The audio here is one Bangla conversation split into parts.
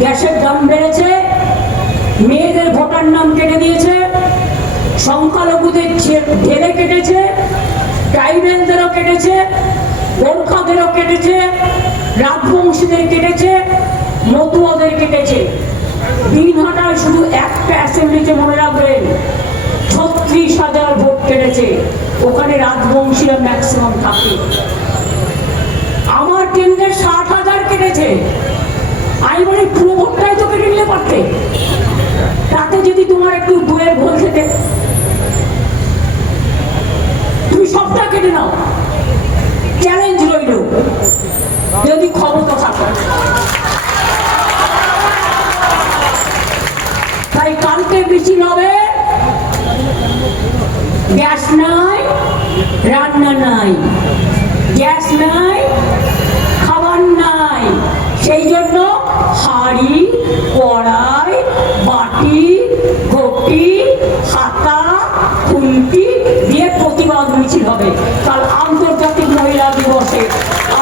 গ্যাসের দাম বেড়েছে, মেয়েদের ভোটার নাম কেটে দিয়েছে, সংখ্যালঘুদের ঢেলে কেটেছে, ট্রাইবেলদেরও কেটেছে, গোর্খাদেরও কেটেছে, রাজবংশীদের কেটেছে, মতুয়াদের কেটেছে। দিনহাটায় শুধু একটা অ্যাসেম্বলিতে মনে রাখবেন 36,000 ভোট কেটেছে। ওখানে রাজবংশীরা ম্যাক্সিমাম থাকে। আমার কেন্দ্রে 60,000 কেটেছে। আমি বলি পুরো ভোটটাই তো কেটে নিতে পারতে। তাতে যদি তোমার একটু দুয়ের ভোট খেতে, তুমি সবটা কেটে নাও। চ্যালেঞ্জ রইল, যদি ক্ষমতা থাকে। তাই কালকে মিছিল হবে, গ্যাস নাই, রান্না নাই, গ্যাস নাই, খাবার নাই। সেই জন্য হাঁড়ি, কড়াই, বাটি, ঘটি, হাতা, খুন্তি দিয়ে প্রতিবাদ মিছিল হবে কাল আন্তর্জাতিক মহিলা দিবসে।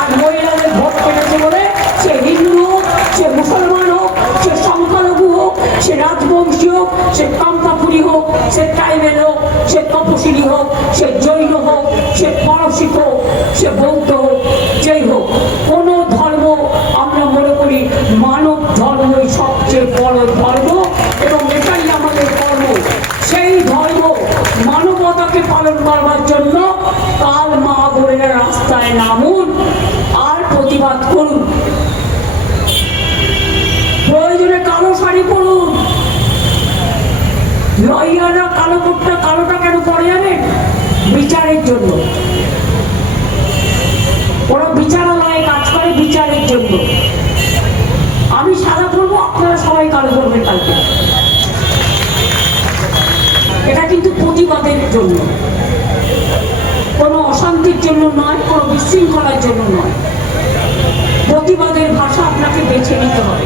আর মহিলাদের ভোট কেটেছে বলে সে হিন্দু হোক, সে মুসলমান হোক, সে সংখ্যালঘু হোক, সে রাজবংশী হোক, সে কামতাপুরী হোক, সে ট্রাইবেল হোক, সে তপশিলি হোক, সে জৈন হোক, সে পারসিক হোক, সে বৌদ্ধ হোক, যেই হোক, কোনো ধর্ম আমরা মনে করি মানব ধর্মই সবচেয়ে বড় ধর্ম এবং এটাই আমাদের ধর্ম। সেই ধর্ম মানবতাকে পালন করবার জন্য কাল মা বোনেরা রাস্তায় নামুন আর প্রতিবাদ করুন। প্রয়োজনে কালো শাড়ি পরুন। লয়াররা কালো কোটটা কালোটা কেন পরে যাবেন? বিচারের জন্য। ওরা বিচারালয়ে কাজ করে বিচারের জন্য। আমি সাদা পরবো, আপনারা সবাই কালো করবেন কালকে। এটা কিন্তু প্রতিবাদের জন্য, কোনো অশান্তির জন্য নয়, কোনো বিশৃঙ্খলার জন্য নয়। প্রতিবাদের ভাষা আপনাকে বেছে নিতে হবে।